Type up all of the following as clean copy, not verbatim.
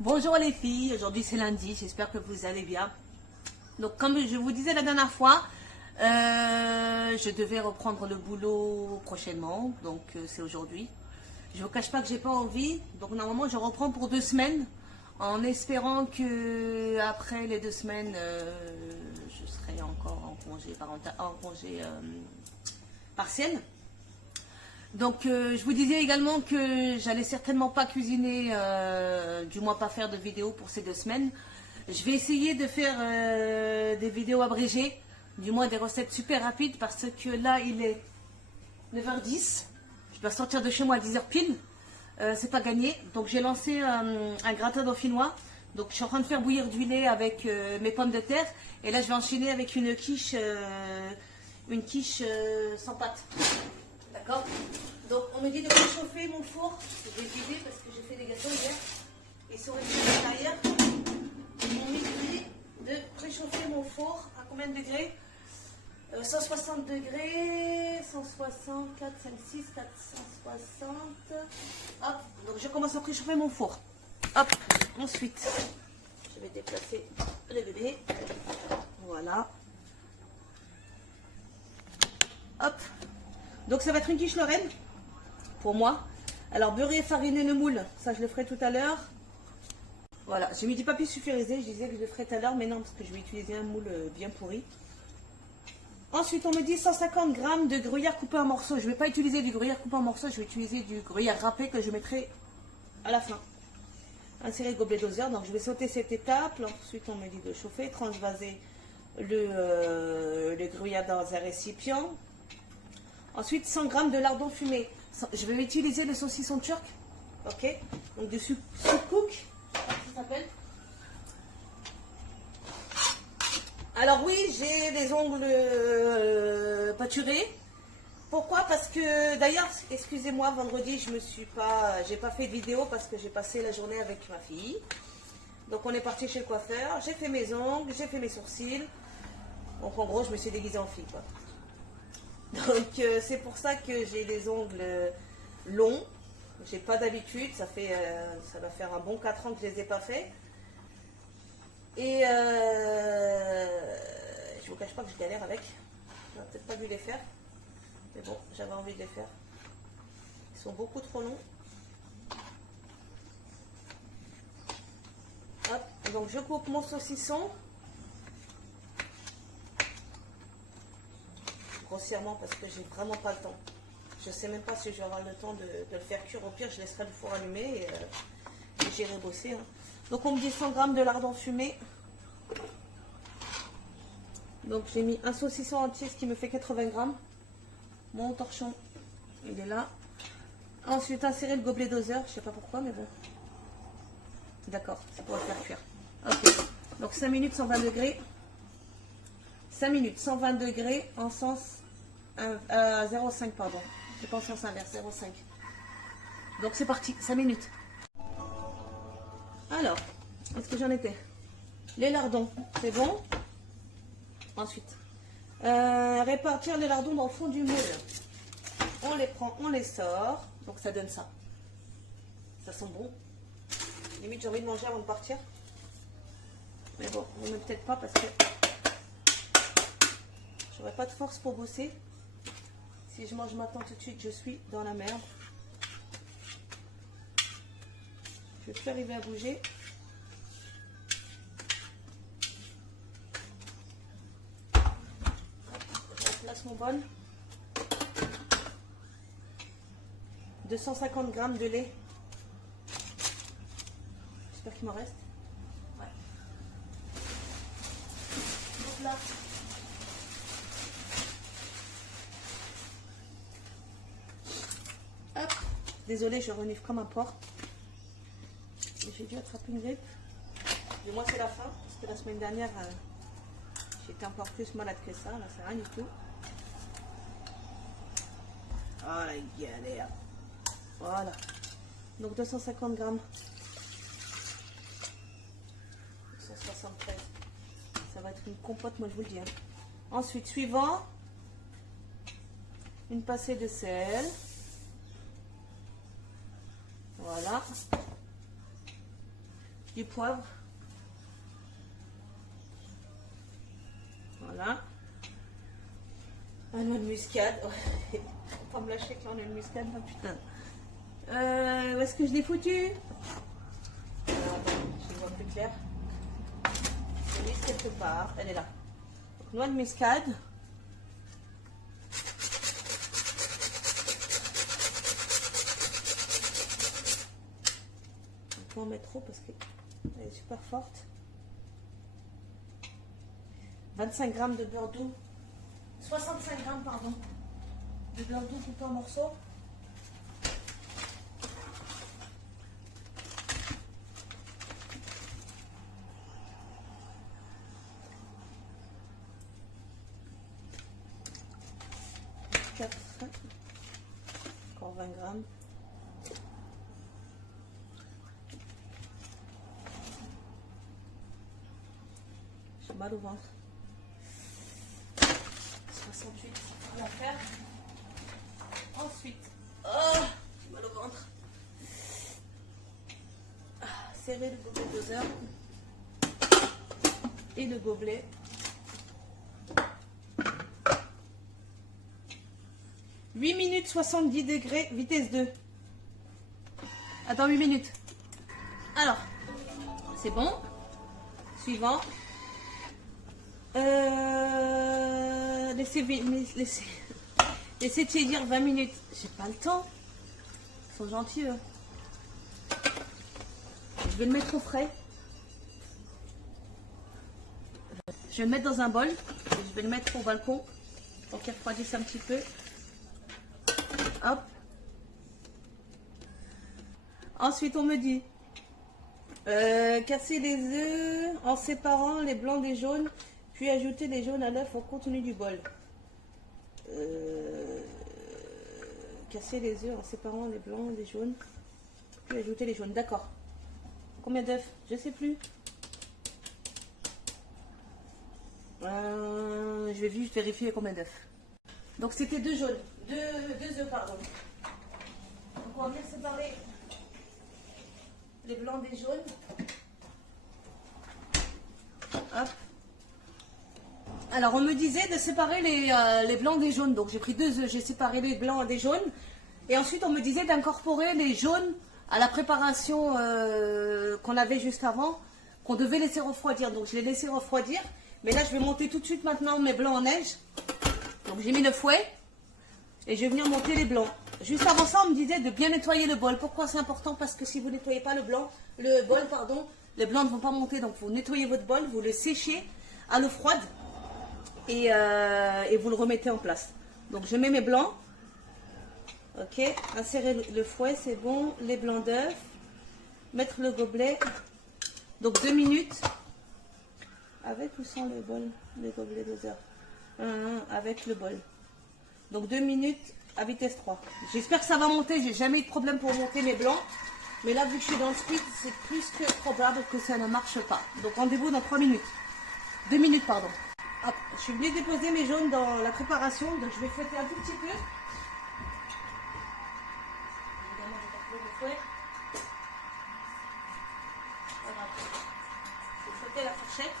Bonjour les filles, aujourd'hui c'est lundi, j'espère que vous allez bien. Donc comme je vous disais la dernière fois, je devais reprendre le boulot prochainement, donc c'est aujourd'hui. Je ne vous cache pas que j'ai pas envie, donc normalement je reprends pour 2 semaines, en espérant que après les 2 semaines, je serai encore en congé partiel. Donc je vous disais également que j'allais certainement pas cuisiner, du moins pas faire de vidéo pour ces 2 semaines. Je vais essayer de faire des vidéos abrégées, du moins des recettes super rapides parce que là il est 9h10. Je dois sortir de chez moi à 10h pile. C'est pas gagné. Donc j'ai lancé un gratin dauphinois. Donc je suis en train de faire bouillir du lait avec mes pommes de terre. Et là je vais enchaîner avec une quiche sans pâte. D'accord. Donc on me dit de préchauffer mon four. Je vais vider parce que j'ai fait des gâteaux hier. Ils sont restés à l'intérieur. Ils m'ont dit de préchauffer mon four. À combien de degrés 160 degrés, 160, 4, 5, 6, 460. Hop, donc je commence à préchauffer mon four. Hop, ensuite, je vais déplacer le bébé. Voilà. Hop. Donc ça va être une quiche Lorraine pour moi. Alors beurrer, fariner le moule, ça je le ferai tout à l'heure. Voilà, j'ai mis du papier sulfurisé, je disais que je le ferai tout à l'heure, mais non, parce que je vais utiliser un moule bien pourri. Ensuite, on me dit 150 g de gruyère coupé en morceaux. Je ne vais pas utiliser du gruyère coupé en morceaux, je vais utiliser du gruyère râpé que je mettrai à la fin. Insérer le gobelet doseur, donc je vais sauter cette étape. Ensuite, on me dit de chauffer, transvaser le gruyère dans un récipient. Ensuite, 100 g de lardon fumé. Je vais utiliser le saucisson turc, ok. Donc du soukkouk, ça s'appelle. Alors oui, j'ai les ongles pâturés. Pourquoi? Parce que d'ailleurs, excusez-moi, vendredi, j'ai pas fait de vidéo parce que j'ai passé la journée avec ma fille. Donc on est parti chez le coiffeur. J'ai fait mes ongles, j'ai fait mes sourcils. Donc en gros, je me suis déguisée en fille, quoi. Donc c'est pour ça que j'ai les ongles longs. J'ai pas d'habitude. Ça va faire un bon 4 ans que je les ai pas faits. Et je vous cache pas que je galère avec. J'aurais peut-être pas dû les faire. Mais bon, j'avais envie de les faire. Ils sont beaucoup trop longs. Hop, donc je coupe mon saucisson. Grossièrement parce que j'ai vraiment pas le temps. Je sais même pas si je vais avoir le temps de le faire cuire. Au pire, je laisserai le four allumé et j'irai bosser. Hein. Donc on me dit 100 g de lardon fumé. Donc j'ai mis un saucisson entier, ce qui me fait 80 g. Mon torchon, il est là. Ensuite, insérer le gobelet doseur. Je sais pas pourquoi, mais bon. D'accord, c'est pour le faire cuire. Ok. Donc 5 minutes 120 degrés. 5 minutes 120 degrés en sens 0,5, pardon. Je pense en sens inverse, 0,5. Donc c'est parti, 5 minutes. Alors, est-ce que j'en étais? Les lardons, c'est bon. Ensuite, répartir les lardons dans le fond du moule. On les prend, on les sort. Donc ça donne ça. Ça sent bon. Limite, j'ai envie de manger avant de partir. Mais bon, vous ne peut-être pas parce que j'aurais pas de force pour bosser. Si je mange maintenant tout de suite, je suis dans la merde. Je vais plus arriver à bouger. Je place mon bol. 250 g de lait. J'espère qu'il m'en reste. Ouais. Donc là. Hop. Désolée, je renifle comme un porc. J'ai dû attraper une grippe. Du moins c'est la fin. Parce que la semaine dernière, j'étais encore plus malade que ça. Là, c'est rien du tout. Oh la galère. Voilà. Donc 250 g. 173. Ça va être une compote, moi je vous le dis. Hein. Ensuite, suivant, une pincée de sel. Voilà. du poivre. Voilà. Un noix de muscade. Ouais. Faut pas me lâcher que là on a une muscade, oh, putain. Où est-ce que je l'ai foutu? Je le vois plus clair. Je l'ai mise quelque part. Elle est là. Donc, noix de muscade. On peut en mettre trop parce qu'elle est super forte. 25 grammes de beurre doux. 65 grammes, pardon. De beurre doux coupé en morceaux. Encore 20 grammes. J'ai mal au ventre. 68, on va faire. Ensuite, j'ai mal au ventre. Serrer le gobelet doseur et le gobelet. « 8 minutes 70 degrés, vitesse 2. » Attends, 8 minutes. Alors, c'est bon. Suivant. Laissez tiédir 20 minutes. J'ai pas le temps. Ils sont gentils, eux. Je vais le mettre au frais. Je vais le mettre dans un bol. Et je vais le mettre au balcon pour qu'il refroidisse un petit peu. Hop. Ensuite, on me dit casser les œufs en séparant les blancs des jaunes, puis ajouter les jaunes à l'œuf au contenu du bol. Casser les œufs en séparant les blancs des jaunes, puis ajouter les jaunes. D'accord. Combien d'œufs? Je sais plus. Je vais juste vérifier combien d'œufs. Donc c'était 2 jaunes. 2 œufs, pardon. Donc on va bien séparer les blancs des jaunes. Hop. Alors on me disait de séparer les blancs des jaunes. Donc j'ai pris 2 œufs, j'ai séparé les blancs des jaunes. Et ensuite on me disait d'incorporer les jaunes à la préparation qu'on avait juste avant, qu'on devait laisser refroidir. Donc je l'ai laissé refroidir. Mais là je vais monter tout de suite maintenant mes blancs en neige. Donc j'ai mis le fouet. Et je vais venir monter les blancs. Juste avant ça, on me disait de bien nettoyer le bol. Pourquoi c'est important? Parce que si vous ne nettoyez pas le bol, les blancs ne vont pas monter. Donc, vous nettoyez votre bol, vous le séchez à l'eau froide et vous le remettez en place. Donc, je mets mes blancs. Ok, insérer le fouet, c'est bon. Les blancs d'œufs. Mettre le gobelet. Donc, 2 minutes. Avec ou sans le bol? Le gobelet doseur. Avec le bol. Donc 2 minutes à vitesse 3. J'espère que ça va monter. J'ai jamais eu de problème pour monter mes blancs. Mais là, vu que je suis dans le speed, c'est plus que probable que ça ne marche pas. Donc rendez-vous dans 3 minutes. 2 minutes, pardon. Hop, je suis venue déposer mes jaunes dans la préparation. Donc je vais fouetter un tout petit peu. Évidemment, je vais pas fouetter le fouet. Voilà. Je vais fouetter la fourchette.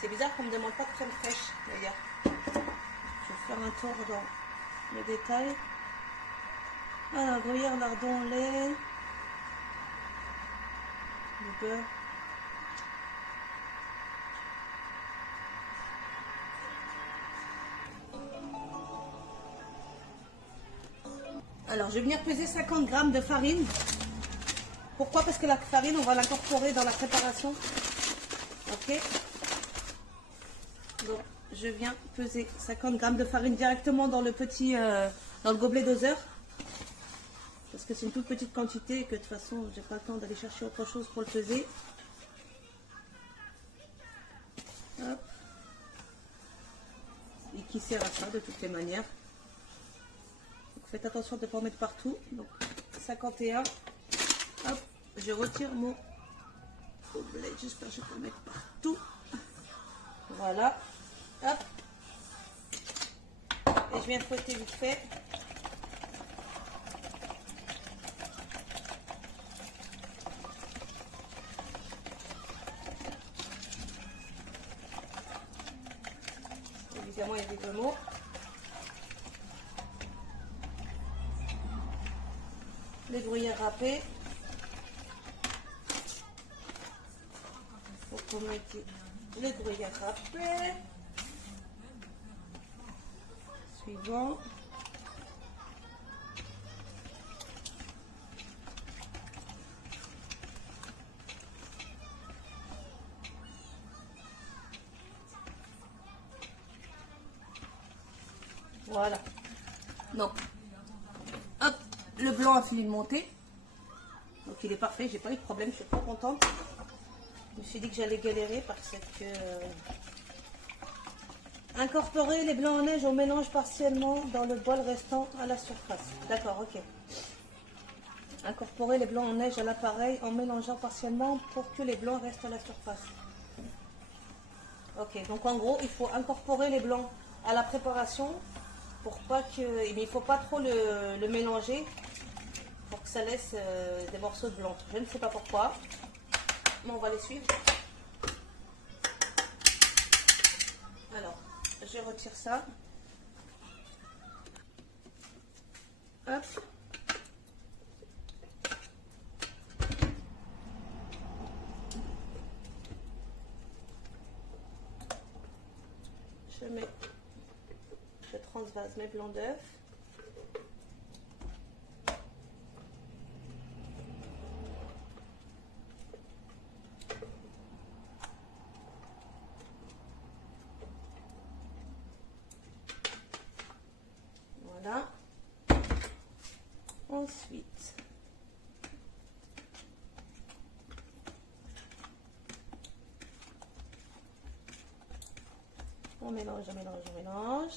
C'est bizarre qu'on ne me demande pas de crème fraîche d'ailleurs. Je vais faire un tour dans le détail. Alors, gruyère, lardon, lait, le beurre. Alors, je vais venir peser 50 grammes de farine. Pourquoi? Parce que la farine, on va l'incorporer dans la préparation. Ok. Donc, je viens peser 50 grammes de farine directement dans le petit, dans le gobelet doseur. Parce que c'est une toute petite quantité et que de toute façon, j'ai pas le temps d'aller chercher autre chose pour le peser. Hop. Et qui sert à ça de toutes les manières. Donc, faites attention de ne pas en mettre partout. Donc, 51. Hop, je retire mon gobelet. J'espère que je peux le mettre partout. Voilà. Hop. Et je viens fouetter vite fait. Évidemment, il y a des grelots. Les gruyères râpés. Donc, on met les gruyères râpés. Suivant. Voilà. Donc, hop, le blanc a fini de monter. Donc il est parfait, j'ai pas eu de problème, je suis trop contente. Je me suis dit que j'allais galérer parce que incorporer les blancs en neige au mélange partiellement dans le bol restant à la surface. D'accord, ok. Incorporer les blancs en neige à l'appareil en mélangeant partiellement pour que les blancs restent à la surface. Ok, donc en gros, il faut incorporer les blancs à la préparation pour pas que... Mais il faut pas trop le mélanger pour que ça laisse des morceaux de blanc. Je ne sais pas pourquoi, mais on va les suivre. Alors, je retire ça. Hop. Je transvase mes blancs d'œufs. Voilà. Ensuite, on mélange, on mélange, on mélange.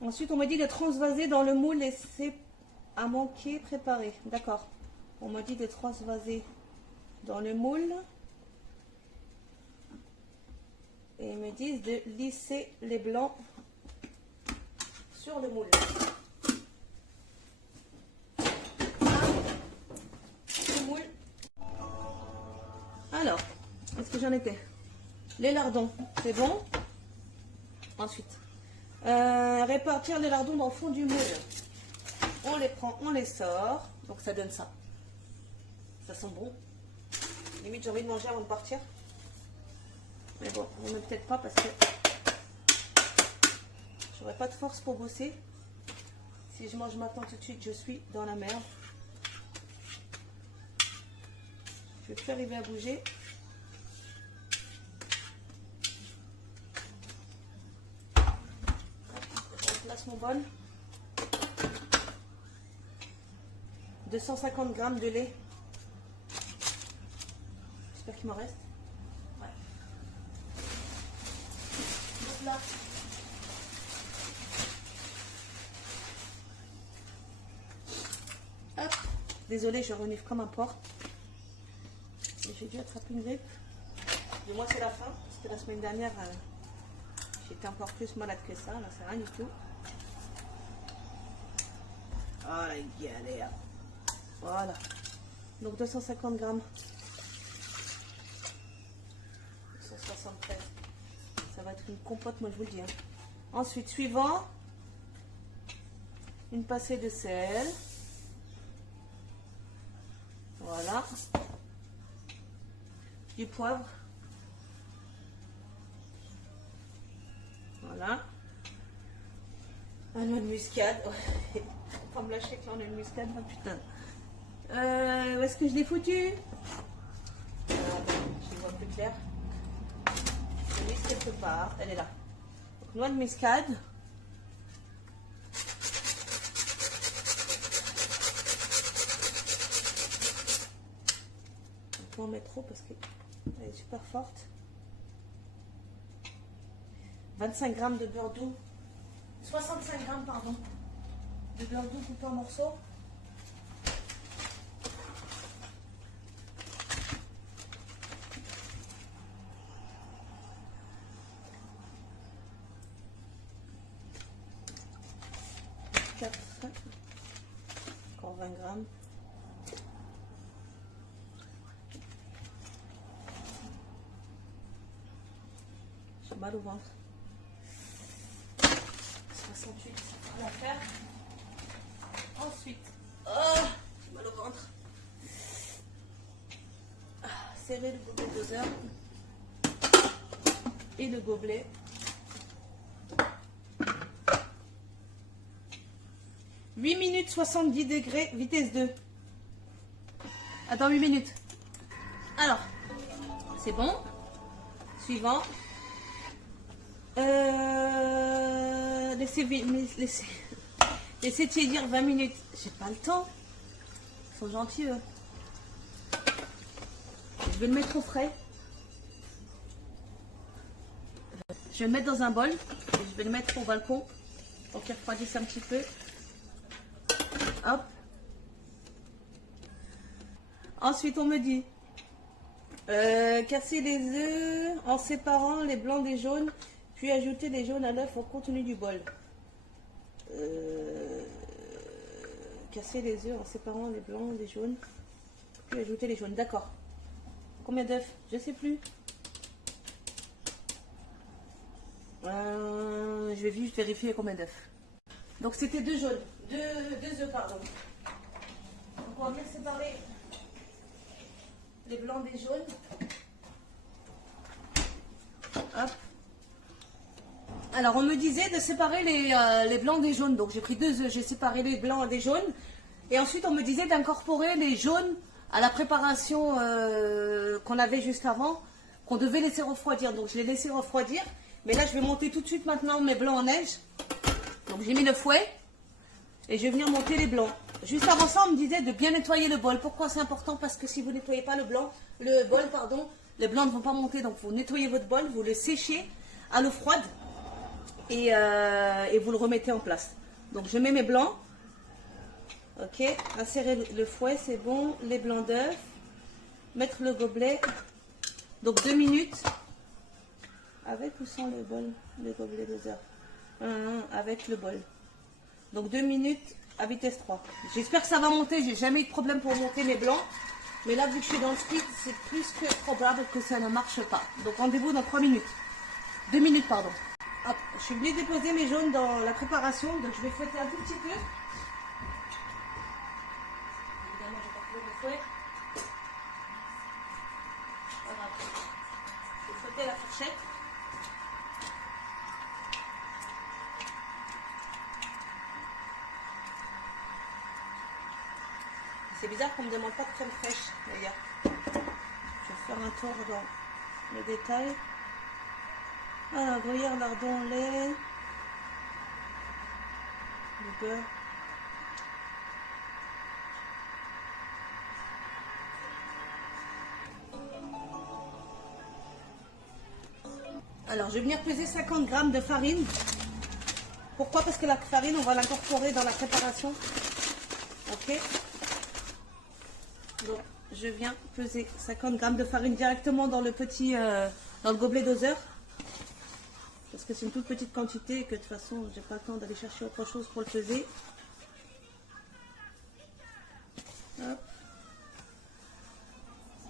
Ensuite, on m'a dit de transvaser dans le moule laissé à manquer préparé. D'accord. On m'a dit de transvaser dans le moule. Et ils me disent de lisser les blancs sur le moule. Le moule. Alors, est-ce que j'en étais? Les lardons, c'est bon. Ensuite, répartir les lardons dans le fond du moule. On les prend, on les sort. Donc ça donne ça. Ça sent bon. Limite, j'ai envie de manger avant de partir. Mais bon, on ne peut-être pas parce que j'aurais pas de force pour bosser. Si je mange maintenant tout de suite, je suis dans la merde. Je vais plus arriver à bouger. Je remplace mon bol. 250 g de lait. J'espère qu'il m'en reste. Ouais. Donc là. Hop. Désolée, je renifle comme un porc. J'ai dû attraper une grippe. Mais moi, c'est la fin. Parce que la semaine dernière, j'étais encore plus malade que ça. Là, c'est rien du tout. Oh la galère. Voilà. Donc 250 g. 173. Ça va être une compote, moi je vous le dis. Hein. Ensuite, suivant, une passée de sel. Voilà. Du poivre. Voilà. Un noix de muscade. Faut pas me lâcher que là on a une muscade, oh, putain. Où est-ce que je l'ai foutu? Je les vois plus clair. Je l'ai mise quelque part. Elle est là. Donc, noix de muscade. On peut en mettre trop parce qu'elle est super forte. 25 g de beurre doux. 65 g, pardon. De beurre doux coupé en morceaux. 20 grammes. J'ai mal au ventre. 68, ça fera l'affaire. Ensuite, j'ai mal au ventre. Serrer le gobelet doseur et le gobelet. « 8 minutes 70 degrés, vitesse 2. » Attends, 8 minutes. Alors, c'est bon. Suivant. Laissez tiédir 20 minutes. J'ai pas le temps. Ils sont gentils, eux. Je vais le mettre au frais. Je vais le mettre dans un bol. Et je vais le mettre au balcon pour qu'il refroidisse un petit peu. Hop. Ensuite, on me dit casser les œufs en séparant les blancs des jaunes, puis ajouter les jaunes à l'œuf au contenu du bol. Casser les œufs en séparant les blancs des jaunes, puis ajouter les jaunes. D'accord. Combien d'œufs? Je sais plus. Je vais juste vérifier combien d'œufs. Donc c'était 2 jaunes. 2 œufs, pardon. Donc on va bien séparer les blancs des jaunes. Hop. Alors on me disait de séparer les blancs des jaunes. Donc j'ai pris 2 œufs, j'ai séparé les blancs des jaunes. Et ensuite on me disait d'incorporer les jaunes à la préparation qu'on avait juste avant, qu'on devait laisser refroidir. Donc je l'ai laissé refroidir. Mais là je vais monter tout de suite maintenant mes blancs en neige. Donc j'ai mis le fouet. Et je vais venir monter les blancs. Juste avant ça, on me disait de bien nettoyer le bol. Pourquoi c'est important? Parce que si vous ne nettoyez pas le bol, les blancs ne vont pas monter. Donc vous nettoyez votre bol, vous le séchez à l'eau froide et vous le remettez en place. Donc je mets mes blancs. Ok, insérer le fouet, c'est bon. Les blancs d'œufs. Mettre le gobelet. Donc 2 minutes. Avec ou sans le bol? Le gobelet doseur. Avec le bol. Donc 2 minutes à vitesse 3. J'espère que ça va monter. J'ai jamais eu de problème pour monter mes blancs. Mais là, vu que je suis dans le speed, c'est plus que probable que ça ne marche pas. Donc rendez-vous dans 3 minutes. 2 minutes, pardon. Hop, je suis venue déposer mes jaunes dans la préparation. Donc je vais fouetter un tout petit peu. Évidemment, je vais pas le fouet. Voilà. Je vais fouetter la fourchette. C'est bizarre qu'on ne me demande pas de crème fraîche, d'ailleurs. Je vais faire un tour dans le détail. Voilà, gruyère, lardon, lait, le beurre. Alors, je vais venir peser 50 grammes de farine. Pourquoi? Parce que la farine, on va l'incorporer dans la préparation. Ok. Donc, je viens peser 50 grammes de farine directement dans le petit, dans le gobelet doseur. Parce que c'est une toute petite quantité et que de toute façon, j'ai pas le temps d'aller chercher autre chose pour le peser. Hop.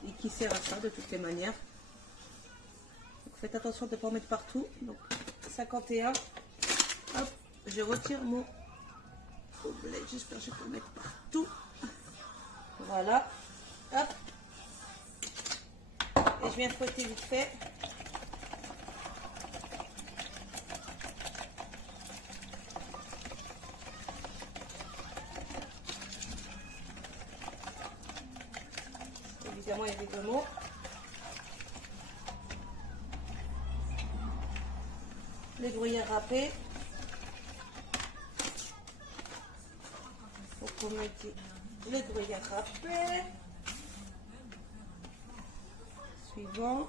Et qui sert à ça de toutes les manières. Donc, faites attention de ne pas en mettre partout. Donc, 51. Hop, je retire mon gobelet. J'espère que je peux le mettre partout. Voilà. Hop. Et je viens fouetter vite fait. Évidemment, il y a des deux mots. Les gruyères râpées. Faut qu'on mette les gruyères râpées. Suivant.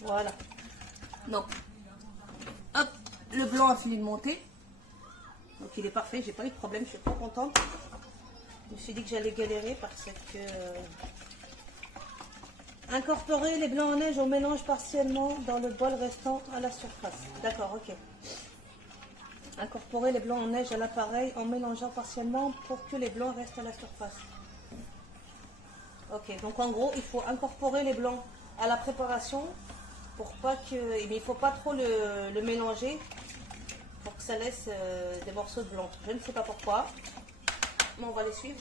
Voilà. Donc, hop, le blanc a fini de monter. Donc il est parfait, j'ai pas eu de problème, je suis trop contente. Je me suis dit que j'allais galérer parce que... incorporer les blancs en neige au mélange partiellement dans le bol restant à la surface. D'accord, ok. Incorporer les blancs en neige à l'appareil en mélangeant partiellement pour que les blancs restent à la surface. Ok, donc en gros, il faut incorporer les blancs à la préparation pour pas que... mais il ne faut pas trop le mélanger pour que ça laisse des morceaux de blanc. Je ne sais pas pourquoi, mais on va les suivre.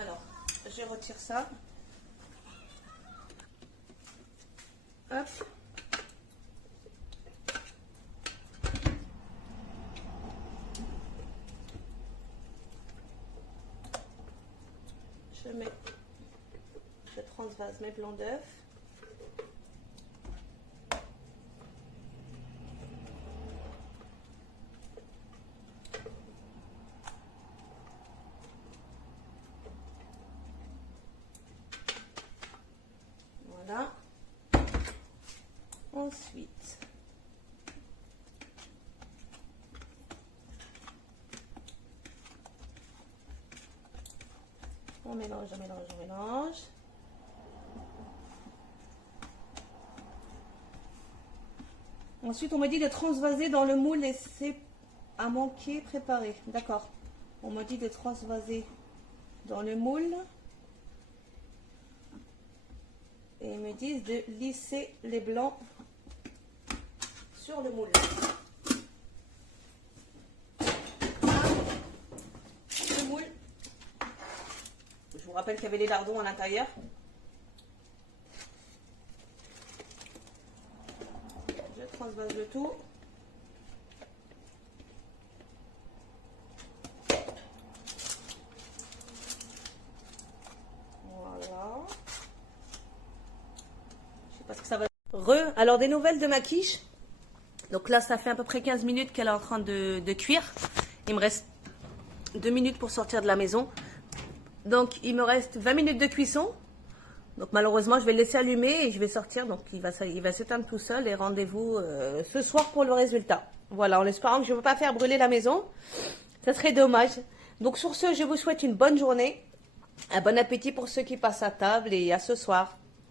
Alors, je retire ça. Hop. Je transvase mes blancs d'œufs. Voilà. Ensuite, on mélange, on mélange, on mélange. Ensuite, on me dit de transvaser dans le moule laissé à manquer préparé. D'accord. On me dit de transvaser dans le moule. Et ils me disent de lisser les blancs sur le moule. Le moule. Je vous rappelle qu'il y avait les lardons à l'intérieur. Je transvase le tout. Voilà. Je sais pas ce que ça va. Alors des nouvelles de ma quiche. Donc là, ça fait à peu près 15 minutes qu'elle est en train de cuire. Il me reste 2 minutes pour sortir de la maison. Donc il me reste 20 minutes de cuisson. Donc malheureusement, je vais le laisser allumer et je vais sortir. Donc il va s'éteindre tout seul et rendez-vous ce soir pour le résultat. Voilà, en espérant que je ne vais pas faire brûler la maison. Ça serait dommage. Donc sur ce, je vous souhaite une bonne journée. Un bon appétit pour ceux qui passent à table et à ce soir.